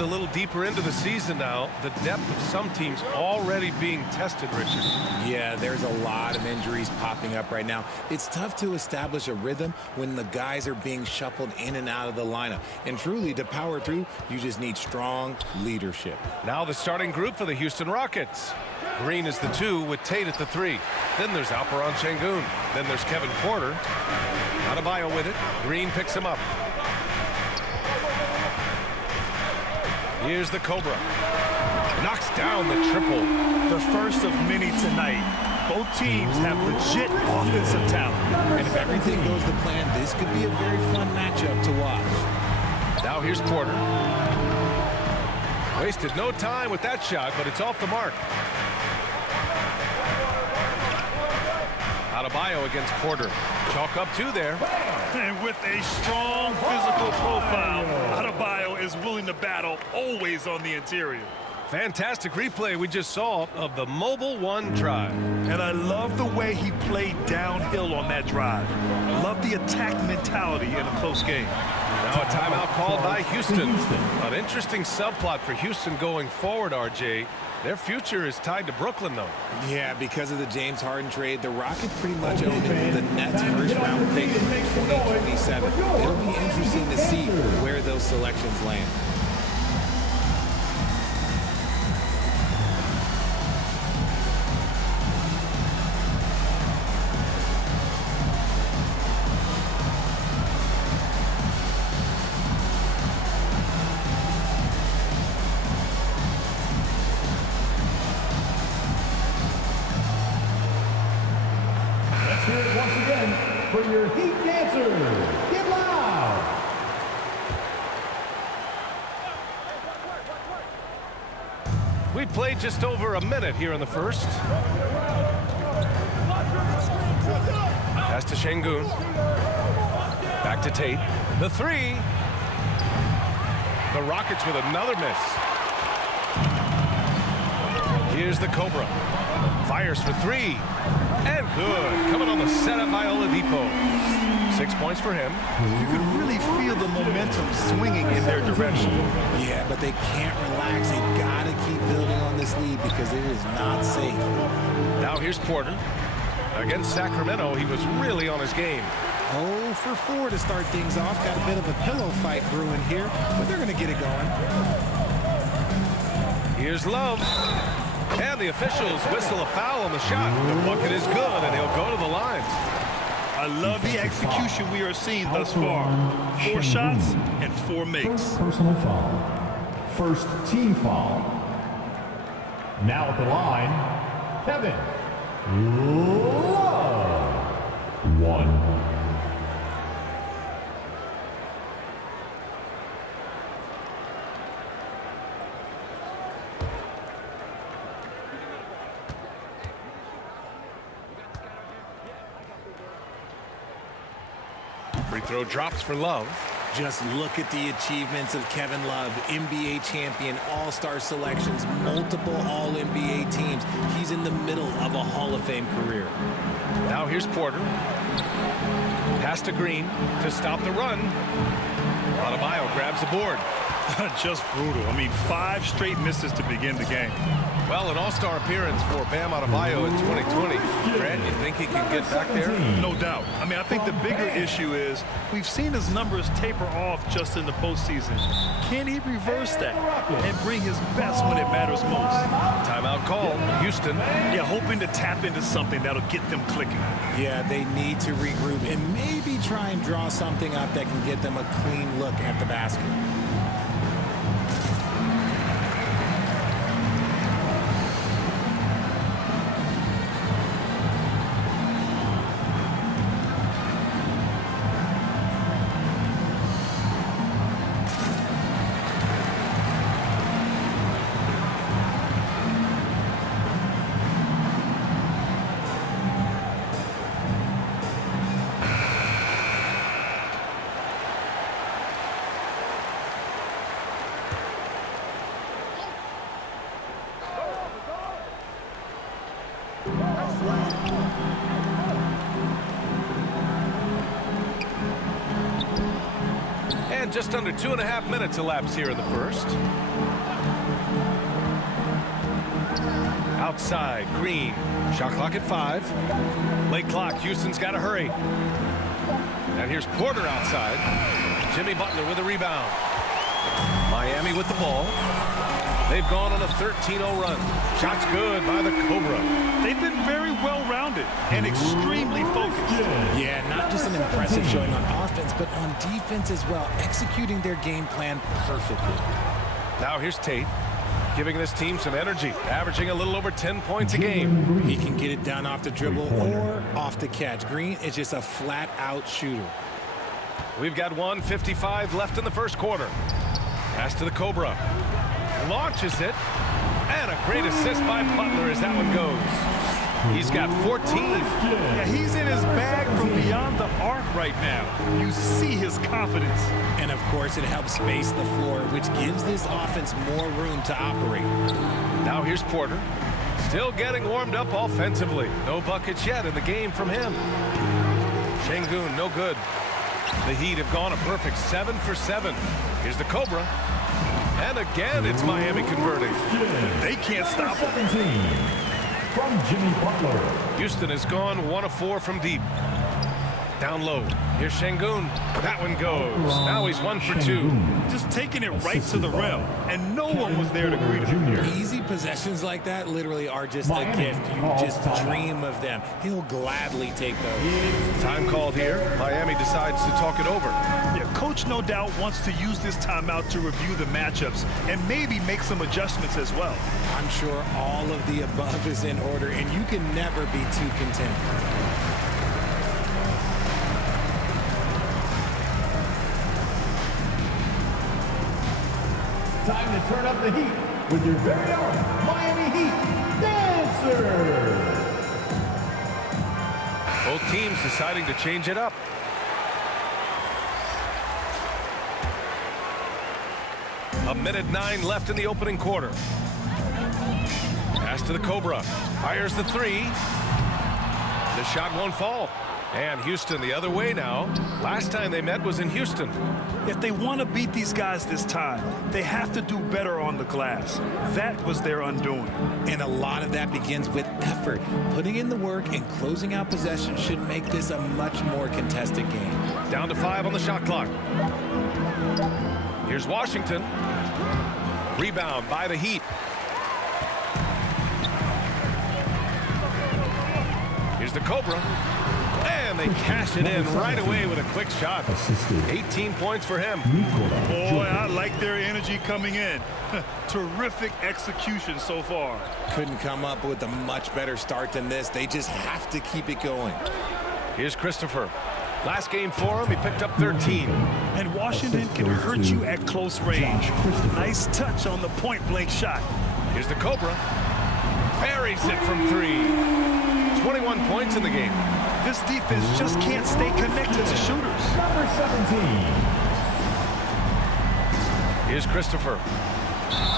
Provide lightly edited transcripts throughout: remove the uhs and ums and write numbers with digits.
a little deeper into the season now. The depth of some teams already being tested, Richard. Yeah, there's a lot of injuries popping up right now. It's tough to establish a rhythm when the guys are being shuffled in and out of the lineup. And truly, to power through, you just need strong leadership. Now the starting group for the Houston Rockets. Green is the 2 with Tate at the 3. Then there's Alperen Sengun. Then there's Kevin Porter. Adebayo with it. Green picks him up. Here's the Cobra. Knocks down the triple. The first of many tonight. Both teams have legit offensive talent. And if everything goes to plan, this could be a very fun matchup to watch. Now here's Porter. Wasted no time with that shot, but it's off the mark. Adebayo against Porter. Chalk up 2 there. And with a strong physical profile, Adebayo is willing to battle, always on the interior. Fantastic replay we just saw of the Mobile One drive. And I love the way he played downhill on that drive. Love the attack mentality in a close game. Now a timeout called by Houston. An interesting subplot for Houston going forward, RJ. Their future is tied to Brooklyn, though. Yeah, because of the James Harden trade, the Rockets pretty much own the Nets' first-round pick in 2027. It'll be interesting to see where those selections land. Once again, for your Heat dancers, get loud! We played just over a minute here in the first. Pass to Sengun. Back to Tate. The 3. The Rockets with another miss. Here's the Cobra. Fires for 3. And good. Coming on the setup by Oladipo. 6 points for him. You can really feel the momentum swinging in their direction. Yeah, but they can't relax. They've got to keep building on this lead because it is not safe. Now here's Porter. Against Sacramento, he was really on his game. 0 for 4 to start things off. Got a bit of a pillow fight brewing here, but they're going to get it going. Here's Love. And the officials whistle a foul on the shot. The bucket is good, and he'll go to the line. I love the execution we are seeing thus far. 4 shots and 4 makes. First personal foul. First team foul. Now at the line, Kevin Love. 1. Free throw drops for Love. Just look at the achievements of Kevin Love. NBA champion, all-star selections, multiple all-NBA teams. He's in the middle of a Hall of Fame career. Now here's Porter. Pass to Green to stop the run. Adebayo grabs the board. Just brutal. I mean, 5 straight misses to begin the game. Well, an all-star appearance for Bam Adebayo in 2020. Grant, you think he can get back there? No doubt. I mean, I think the bigger issue is we've seen his numbers taper off just in the postseason. Can he reverse that and bring his best when it matters most? Timeout call. Houston. Yeah, hoping to tap into something that'll get them clicking. Yeah, they need to regroup and maybe try and draw something up that can get them a clean look at the basket. And just under 2.5 minutes elapsed here in the first. Outside, Green. Shot clock at 5. Late clock, Houston's got to hurry. And here's Porter outside. Jimmy Butler with a rebound. Miami with the ball. They've gone on a 13-0 run. Shots good by the Cobra. They've been very well-rounded and extremely focused. Yeah, not just an impressive showing on offense, but on defense as well, executing their game plan perfectly. Now here's Tate, giving this team some energy, averaging a little over 10 points a game. He can get it done off the dribble or off the catch. Green is just a flat-out shooter. We've got 1:55 left in the first quarter. Pass to the Cobra. Launches it. And a great assist by Butler as that one goes. He's got 14. Yeah, he's in his bag from beyond the arc right now. You see his confidence. And, of course, it helps space the floor, which gives this offense more room to operate. Now here's Porter. Still getting warmed up offensively. No buckets yet in the game from him. Şengün, no good. The Heat have gone a perfect 7 for 7. Here's the Cobra. And again, it's Miami converting. They can't stop him. 17 from Jimmy Butler. Houston has gone 1 of 4 from deep. Down low. Here's Şengün. That one goes. Now he's 1 for 2. Just taking it right to the rim, and no one was there to greet him. Easy possessions like that literally are just a gift. You just dream of them. He'll gladly take those. Time called here. Miami decides to talk it over. Yeah, coach no doubt wants to use this timeout to review the matchups and maybe make some adjustments as well. I'm sure all of the above is in order, and you can never be too content. Time to turn up the heat with your very own Miami Heat Dancer. Both teams deciding to change it up. A minute 9 left in the opening quarter. Pass to the Cobra. Fires the 3. The shot won't fall. And Houston the other way now. Last time they met was in Houston. If they want to beat these guys this time, they have to do better on the glass. That was their undoing. And a lot of that begins with effort. Putting in the work and closing out possession should make this a much more contested game. Down to 5 on the shot clock. Here's Washington. Rebound by the Heat. Here's the Cobra. And they cash it in right away with a quick shot. 18 points for him. Boy, I like their energy coming in. Terrific execution so far. Couldn't come up with a much better start than this. They just have to keep it going. Here's Christopher. Last game for him, he picked up 13. And Washington can hurt you at close range. Nice touch on the point-blank shot. Here's the Cobra. Buries it from 3. 21 points in the game. This defense just can't stay connected to shooters. Number 17. Here's Christopher.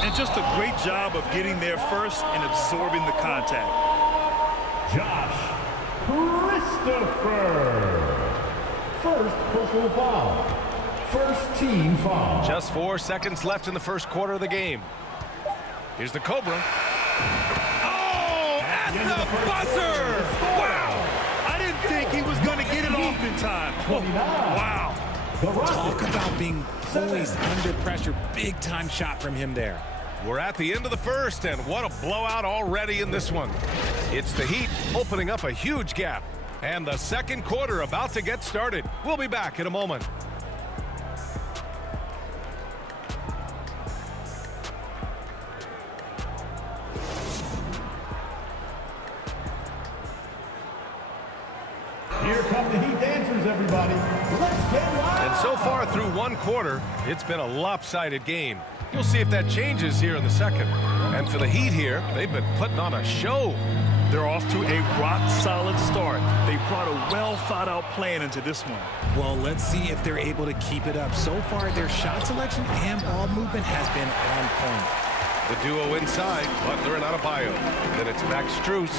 And just a great job of getting there first and absorbing the contact. Josh Christopher. First personal foul. First team foul. Just 4 seconds left in the first quarter of the game. Here's the Cobra. Oh, at the buzzer! Wow! I didn't think he was going to get it off in time. Wow. Talk about being poised under pressure. Big time shot from him there. We're at the end of the first, and what a blowout already in this one. It's the Heat opening up a huge gap. And the second quarter about to get started. We'll be back in a moment. Here come the Heat Dancers, everybody. Let's get wild. And so far through one quarter, it's been a lopsided game. You'll see if that changes here in the second. And for the Heat here, they've been putting on a show. They're off to a rock-solid start. They brought a well-thought-out plan into this one. Well, let's see if they're able to keep it up. So far, their shot selection and ball movement has been on point. The duo inside, Butler and Adebayo. Then it's Max Strus.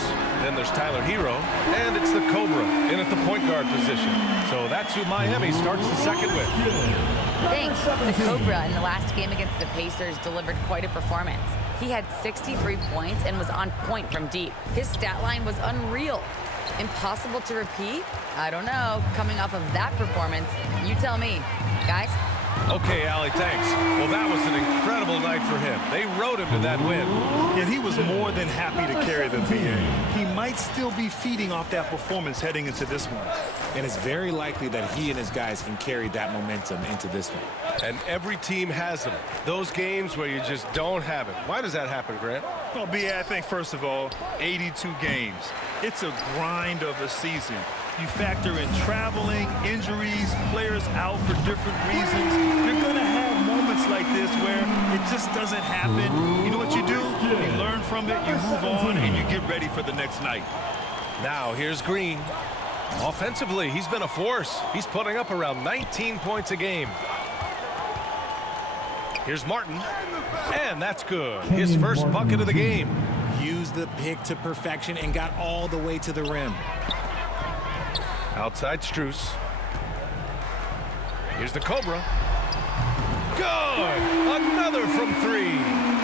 Then there's Tyler Hero. And it's the Cobra in at the point guard position. So that's who Miami starts the second with. Thanks. The Cobra in the last game against the Pacers delivered quite a performance. He had 63 points and was on point from deep. His stat line was unreal. Impossible to repeat? I don't know. Coming off of that performance, you tell me. Guys? Okay, Allie, thanks. Well, that was an incredible night for him. They rode him to that win. And he was more than happy to carry the VA. He might still be feeding off that performance heading into this one. And it's very likely that he and his guys can carry that momentum into this one. And every team has them. Those games where you just don't have it. Why does that happen, Grant? Well, B.A., I think, first of all, 82 games. It's a grind of a season. You factor in traveling, injuries, players out for different reasons. You're going to have moments like this where it just doesn't happen. You know what you do? You learn from it, you move on, and you get ready for the next night. Now, here's Green. Offensively, he's been a force. He's putting up around 19 points a game. Here's Martin. And that's good. His first bucket of the game. Used the pick to perfection and got all the way to the rim. Outside Strus. Here's the Cobra. Good! Another from three.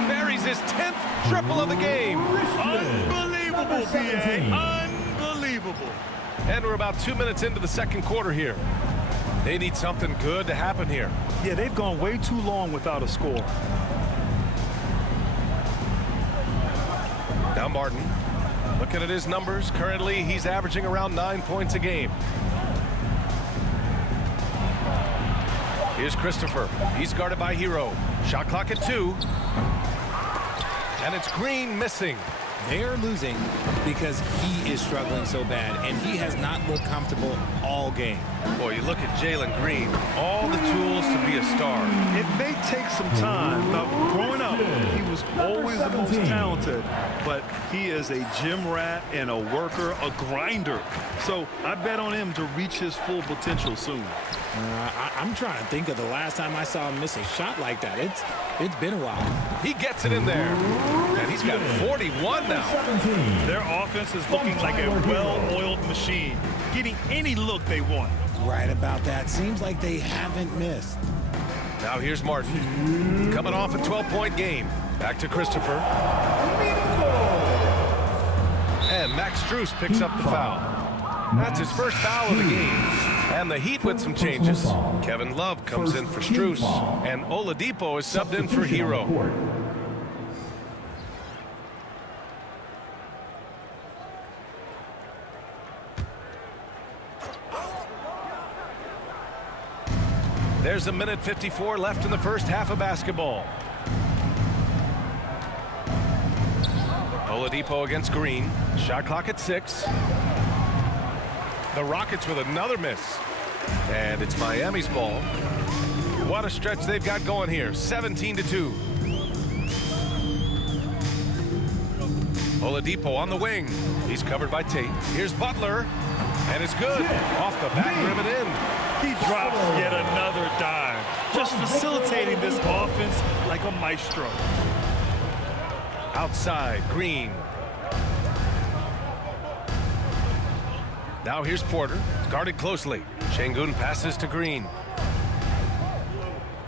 Buries his 10th triple of the game. Unbelievable, B.A. Unbelievable. And we're about 2 minutes into the second quarter here. They need something good to happen here. Yeah, they've gone way too long without a score. Now Martin. Looking at his numbers, currently he's averaging around 9 points a game. Here's Christopher. He's guarded by Hero. Shot clock at 2. And it's Green missing. They're losing because he is struggling so bad, and he has not looked comfortable all game. Boy, you look at Jalen Green, all the tools to be a star. It may take some time. Now, growing up, he was always the most talented, but he is a gym rat and a worker, a grinder. So I bet on him to reach his full potential soon. I'm trying to think of the last time I saw him miss a shot like that. It's been a while. He gets it in there. And he's got 41 now. Their offense is looking like a well-oiled machine, getting any look they want. Right about that. Seems like they haven't missed. Now here's Martin. Coming off a 12-point game. Back to Christopher. And Max Strus picks up the foul. That's his first foul of the game. And the Heat with some changes. Kevin Love comes in for Strus. And Oladipo is subbed in for Hero. There's a minute 54 left in the first half of basketball. Oladipo against Green. Shot clock at 6. The Rockets with another miss. And it's Miami's ball. What a stretch they've got going here. 17-2. Oladipo on the wing. He's covered by Tate. Here's Butler. And it's good. Off the back rim and in. He drops yet another dime, just facilitating this offense like a maestro. Outside, Green. Now here's Porter, guarded closely. Şengün passes to Green.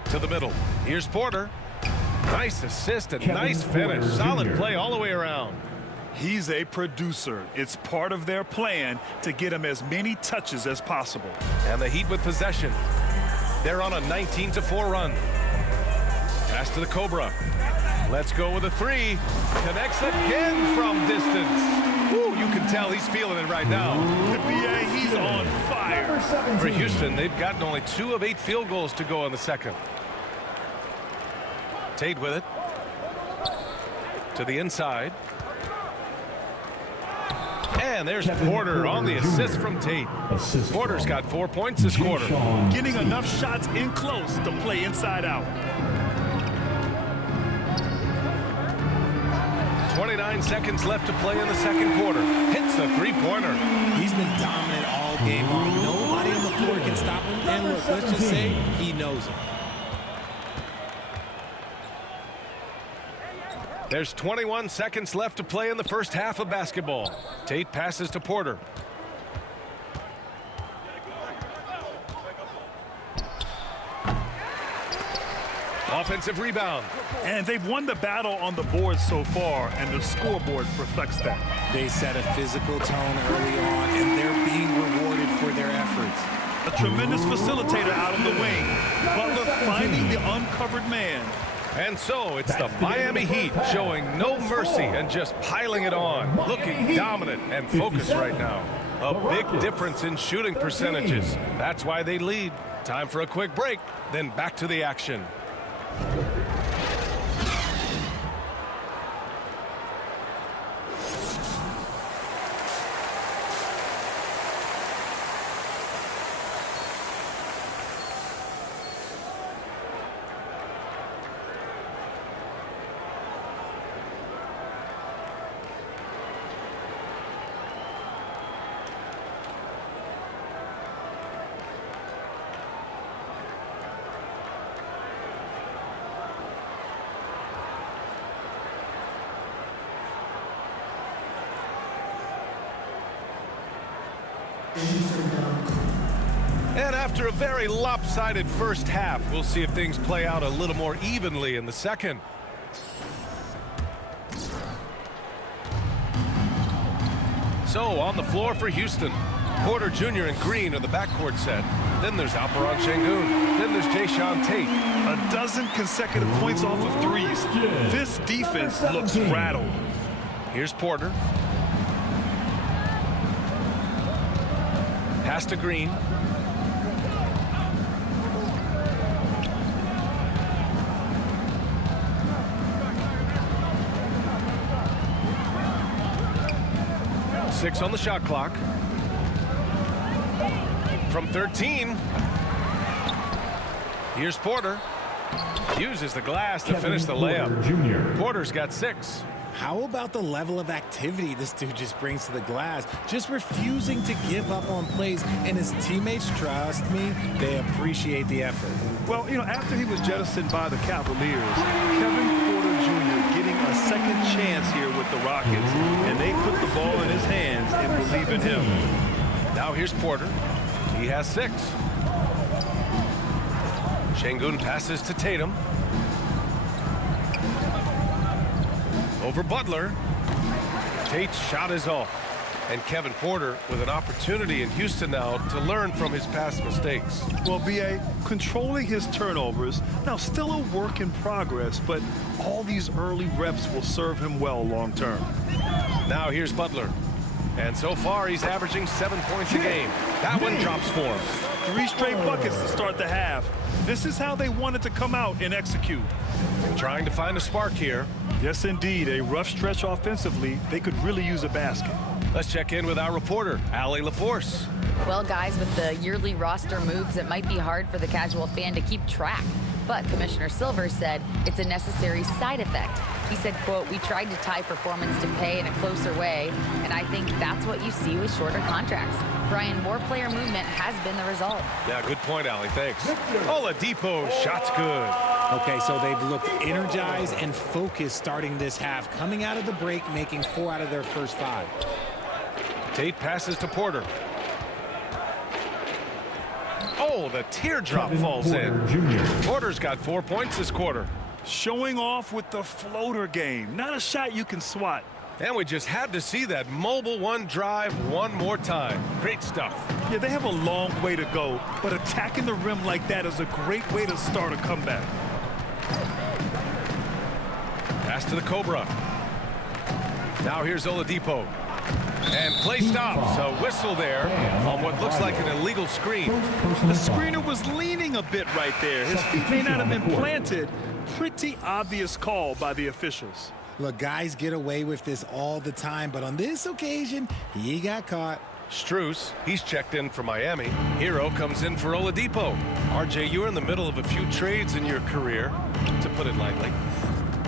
To the middle. Here's Porter. Nice assist and nice finish. Solid play all the way around. He's a producer. It's part of their plan to get him as many touches as possible. And the Heat with possession. They're on a 19-4 run. Pass to the Cobra. Let's go with a 3. Connects again from distance. Woo, you can tell he's feeling it right now. The BA, he's on fire. For Houston, they've gotten only 2 of 8 field goals to go in the second. Tate with it. To the inside. And there's Porter on the assist from Tate. Porter's got 4 points this quarter. Getting enough shots in close to play inside out. 29 seconds left to play in the second quarter. Hits the three-pointer. He's been dominant all game long. Nobody on the floor can stop him. And look, let's just say he knows it. There's 21 seconds left to play in the first half of basketball. Tate passes to Porter. Offensive rebound. And they've won the battle on the board so far, and the scoreboard reflects that. They set a physical tone early on, and they're being rewarded for their efforts. A tremendous facilitator out of the wing. Butler finding the uncovered man. And so it's the Miami Heat showing no mercy and just piling it on. Looking dominant and focused right now. A big difference in shooting percentages. That's why they lead. Time for a quick break, then back to the action. And after a very lopsided first half, we'll see if things play out a little more evenly in the second. So on the floor for Houston, Porter Jr. and Green are the backcourt set. Then there's Alperen Sengun. Then there's Jae'Sean Tate. A dozen consecutive points off of threes. This defense looks rattled. Here's Porter. Pass to Green. Six on the shot clock. From 13. Here's Porter. Uses the glass to finish the layup. Porter's got 6. How about the level of activity this dude just brings to the glass? Just refusing to give up on plays, and his teammates, trust me, they appreciate the effort. Well, you know, after he was jettisoned by the Cavaliers, Kevin Porter Jr. getting a second chance here with the Rockets, and they put the ball in his hands and believe in him. Now here's Porter. He has 6. Sengun passes to Tatum. Over Butler. Tate's shot is off. And Kevin Porter with an opportunity in Houston now to learn from his past mistakes. Well, B.A. controlling his turnovers, now still a work in progress, but all these early reps will serve him well long term. Now here's Butler. And so far he's averaging 7 points a game. That one drops for him. 3 straight buckets to start the half. This is how they wanted to come out and execute. Trying to find a spark here. Yes, indeed. A rough stretch offensively. They could really use a basket. Let's check in with our reporter, Allie LaForce. Well, guys, with the yearly roster moves, it might be hard for the casual fan to keep track. But Commissioner Silver said it's a necessary side effect. He said, quote, "We tried to tie performance to pay in a closer way, and I think that's what you see with shorter contracts." Brian, more player movement has been the result. Yeah, good point, Allie. Thanks. Oladipo, shot's good. Okay, so they've looked energized and focused starting this half, coming out of the break, making 4 out of their first 5. Tate passes to Porter. Oh, the teardrop falls in. Porter's got 4 points this quarter. Showing off with the floater game. Not a shot you can swat. And we just had to see that mobile one drive one more time. Great stuff. Yeah, they have a long way to go, but attacking the rim like that is a great way to start a comeback. Pass to the Cobra. Now here's Oladipo. And play stops. A whistle there on what looks like an illegal screen. The screener was leaning a bit right there. His feet may not have been planted. Pretty obvious call by the officials. Look, guys get away with this all the time, but on this occasion, he got caught. Strus, he's checked in for Miami. Hero comes in for Oladipo. RJ, you're in the middle of a few trades in your career, to put it lightly.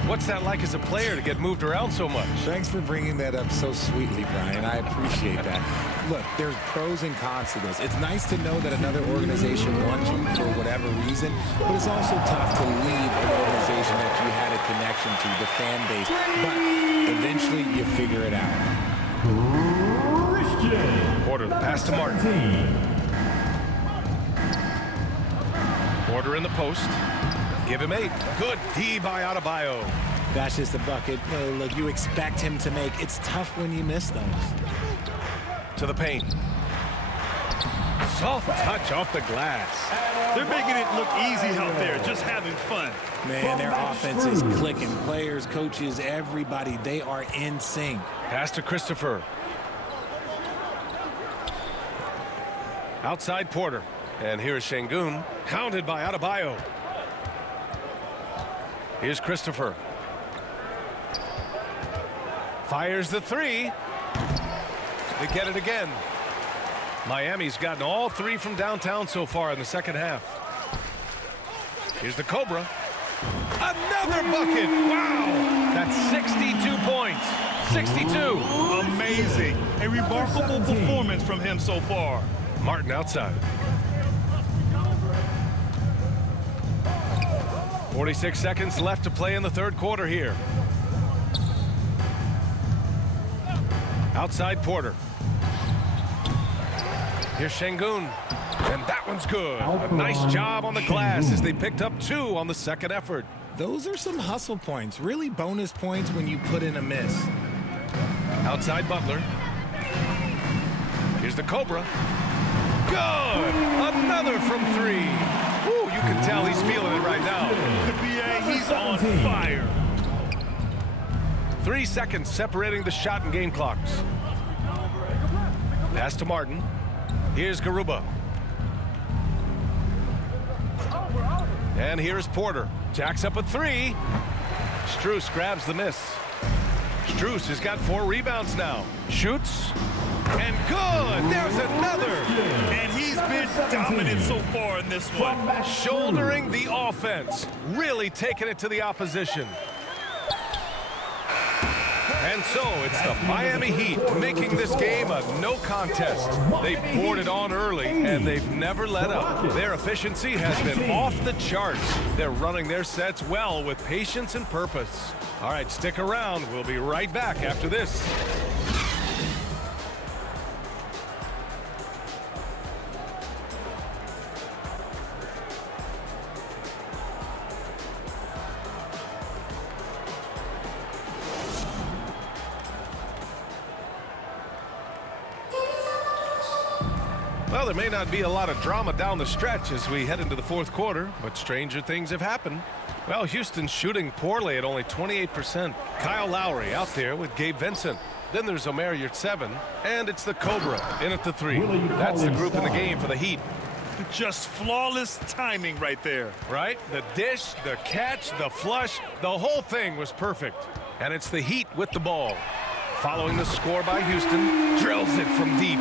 What's that like as a player to get moved around so much? Thanks for bringing that up so sweetly, Brian. I appreciate that. Look, there's pros and cons to this. It's nice to know that another organization wants you for whatever reason, but it's also tough to leave an organization that you had a connection to, the fan base. But eventually you figure it out. Christian. Porter, the pass to Martin. Porter in the post. Give him 8. Good D by Adebayo. That's just a bucket. Look, you expect him to make. It's tough when you miss those. To the paint. Soft touch off the glass. They're making it look easy out there, just having fun. Man, their offense is clicking. Players, coaches, everybody, they are in sync. Pass to Christopher. Outside Porter. And here's Şengün, hounded by Adebayo. Here's Christopher. Fires the 3. They get it again. Miami's gotten all 3 from downtown so far in the second half. Here's the Cobra. Another bucket. Wow. That's 62 points. 62. Amazing. A remarkable performance from him so far. Martin outside. 46 seconds left to play in the third quarter here. Outside Porter. Here's Şengün. And that one's good. A nice job on the glass as they picked up 2 on the second effort. Those are some hustle points, really bonus points when you put in a miss. Outside Butler. Here's the Cobra. Good. Another from 3. Ooh, you can tell he's feeling it right now. The BA, he's on fire. 3 seconds separating the shot and game clocks. Pass to Martin. Here's Garuba. And here's Porter. Jacks up a 3. Strus grabs the miss. Strus has got 4 rebounds now. Shoots. And good. There's another. And he's been dominant so far in this one. Shouldering the offense. Really taking it to the opposition. And so it's the Miami Heat making this game a no contest. They poured it on early, and they've never let up. Their efficiency has been off the charts. They're running their sets well with patience and purpose. All right, stick around. We'll be right back after this. Well, there may not be a lot of drama down the stretch as we head into the fourth quarter, but stranger things have happened. Well, Houston's shooting poorly at only 28%. Kyle Lowry out there with Gabe Vincent. Then there's Omer Yurtseven, and it's the Cobra in at the 3. That's the group in the game for the Heat. Just flawless timing right there. Right? The dish, the catch, the flush, the whole thing was perfect. And it's the Heat with the ball. Following the score by Houston, drills it from deep.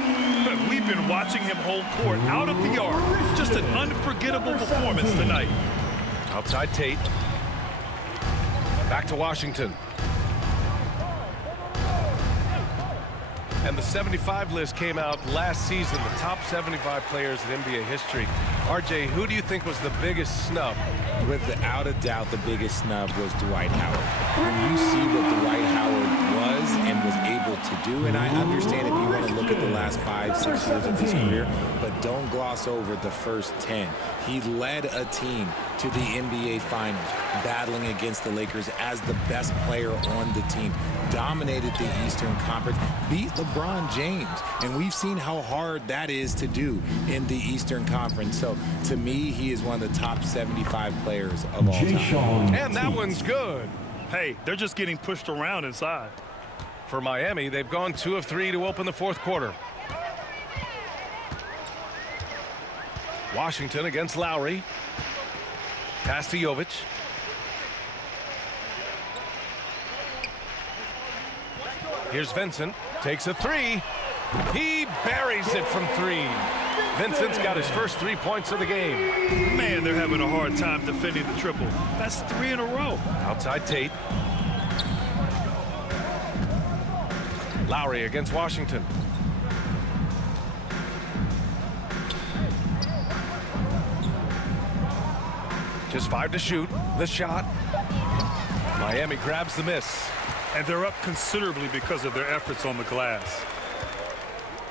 We've been watching him hold court out of the arc. Just an unforgettable performance tonight. Outside Tate. Back to Washington. And the 75 list came out last season, the top 75 players in NBA history. RJ, who do you think was the biggest snub? Without a doubt, the biggest snub was Dwight Howard. When you see what Dwight Howard was and was able to do, and I understand if you want to look at the last 5-6 years of his career, but don't gloss over the first 10. He led a team to the NBA Finals, battling against the Lakers as the best player on the team, dominated the Eastern Conference, beat LeBron James, and we've seen how hard that is to do in the Eastern Conference. So, to me, he is one of the top 75 players of all time. And that one's good. Hey, they're just getting pushed around inside. For Miami, they've gone 2 of 3 to open the fourth quarter. Washington against Lowry. Pass to Jovic. Here's Vincent. Takes a 3. He buries it from 3. Vincent's got his first 3 points of the game. Man, they're having a hard time defending the triple. That's 3 in a row. Outside Tate. Lowry against Washington. Just 5 to shoot. The shot. Miami grabs the miss. And they're up considerably because of their efforts on the glass.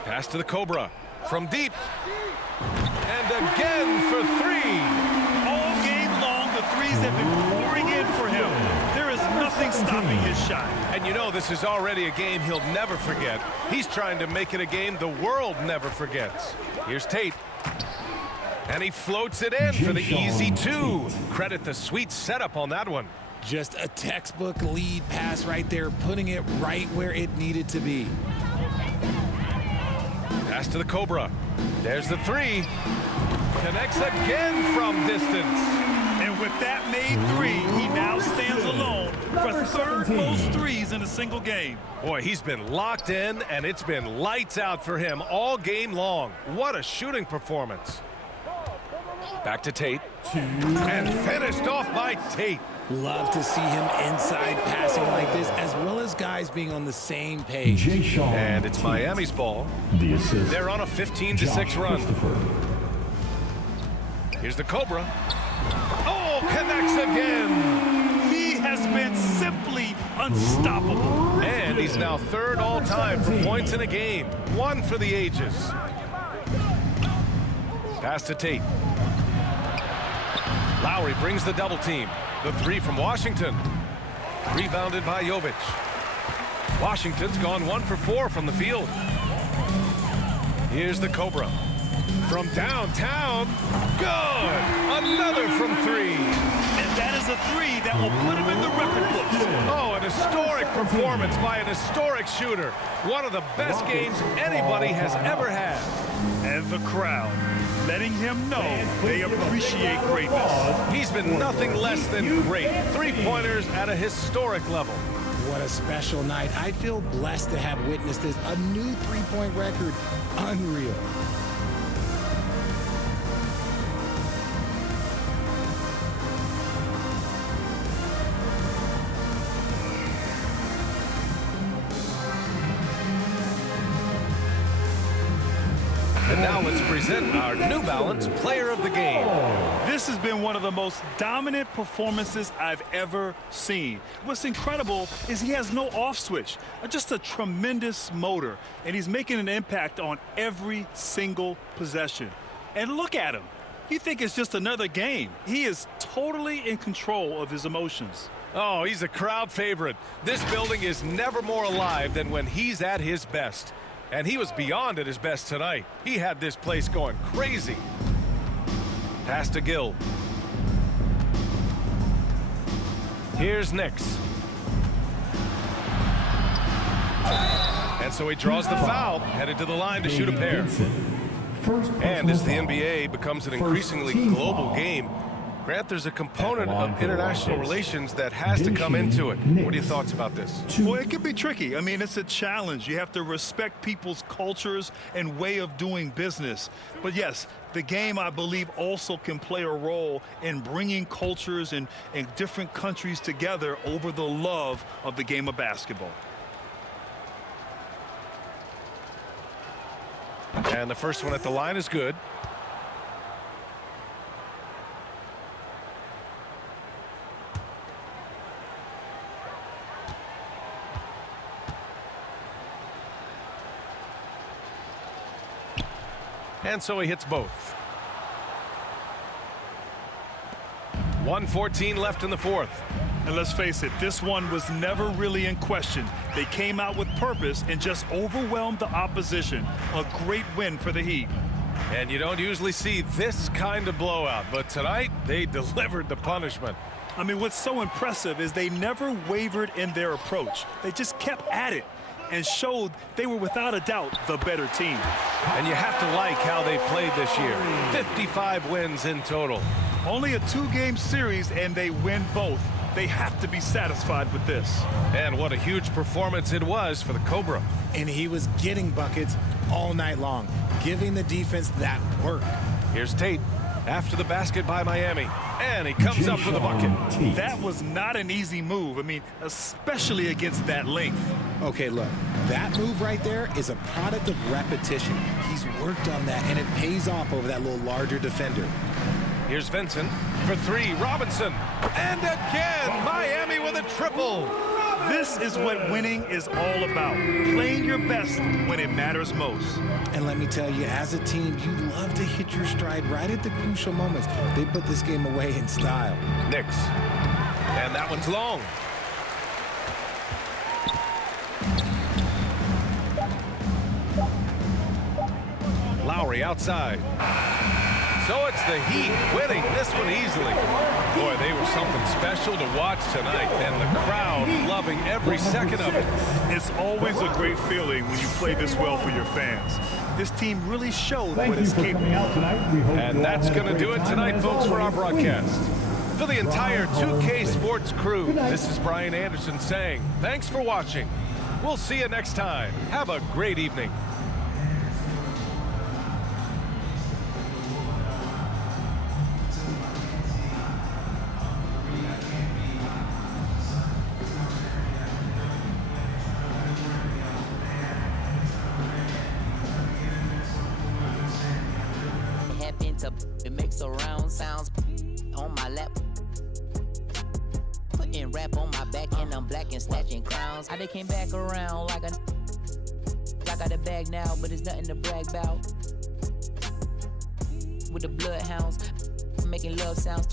Pass to the Cobra. From deep. And again for 3. All game long, the threes have been pouring in for him. There is nothing stopping his shot. And you know this is already a game he'll never forget. He's trying to make it a game the world never forgets. Here's Tate. And he floats it in for the easy 2. Credit the sweet setup on that one. Just a textbook lead pass right there, putting it right where it needed to be. Pass to the Cobra. There's the 3. Connects again from distance. And with that made 3, he now stands alone for third most threes in a single game. Boy, he's been locked in, and it's been lights out for him all game long. What a shooting performance. Back to Tate. And finished off by Tate. Love to see him inside passing like this, as well as guys being on the same page. And it's Miami's ball. The assist. They're on a 15-6 run. Here's the Cobra. Oh, connects again. He has been simply unstoppable. And he's now 3rd all-time for points in a game. 1 for the ages. Pass to Tate. Lowry brings the double team. The 3 from Washington. Rebounded by Jovic. Washington's gone 1 for 4 from the field. Here's the Cobra. From downtown. Good. Another from 3. And that is a 3 that will put him in the record books. Oh, an historic performance by an historic shooter. One of the best games anybody has ever had. And the crowd letting him know they appreciate greatness. He's been nothing less than great. 3-pointers at a historic level. What a special night. I feel blessed to have witnessed this. A new 3-point record. Unreal. And now let's present our New Balance Player of the Game. This has been one of the most dominant performances I've ever seen. What's incredible is he has no off switch, just a tremendous motor, and he's making an impact on every single possession. And look at him. You think it's just another game. He is totally in control of his emotions. Oh, he's a crowd favorite. This building is never more alive than when he's at his best. And he was beyond at his best tonight. He had this place going crazy. Pass to Gill. Here's Nix. And so he draws the foul, headed to the line to shoot a pair. And as the NBA becomes an increasingly global game, Grant, there's a component of international relations that has to come into it. What are your thoughts about this? Well, it can be tricky. I mean, it's a challenge. You have to respect people's cultures and way of doing business. But yes, the game, I believe, also can play a role in bringing cultures and different countries together over the love of the game of basketball. And the first one at the line is good. And so he hits both. 1:14 left in the 4th. And let's face it, this one was never really in question. They came out with purpose and just overwhelmed the opposition. A great win for the Heat. And you don't usually see this kind of blowout, but tonight they delivered the punishment. I mean, what's so impressive is they never wavered in their approach. They just kept at it and showed they were without a doubt the better team. And you have to like how they played this year. 55 wins in total. Only a 2-game series, and they win both. They have to be satisfied with this. And what a huge performance it was for the Cobra. And he was getting buckets all night long, giving the defense that work. Here's Tate after the basket by Miami. And he comes up with a bucket. That was not an easy move. I mean, especially against that length. Okay, look, that move right there is a product of repetition. He's worked on that, and it pays off over that little larger defender. Here's Vincent for three. Robinson. And again, Miami with a triple. This is what winning is all about. Playing your best when it matters most. And let me tell you, as a team, you love to hit your stride right at the crucial moments. They put this game away in style. Knicks. And that one's long. Lowry outside. So it's the Heat winning this one easily. Boy, they were something special to watch tonight, and the crowd loving every second of it. It's always a great feeling when you play this well for your fans. This team really showed Thank what you it's for capable coming of. out tonight. We hope And you all that's had a going to great do it time. tonight, As folks, for our always, broadcast. For the entire 2K Sports crew, Good night. this is Brian Anderson saying thanks for watching. We'll see you next time. Have a great evening. Happen to it makes surround sounds on my lap. Putting rap on my back and I'm black and snatching crowns. How they came back around like a I got a bag now, but it's nothing to brag about. With the bloodhounds making love sounds.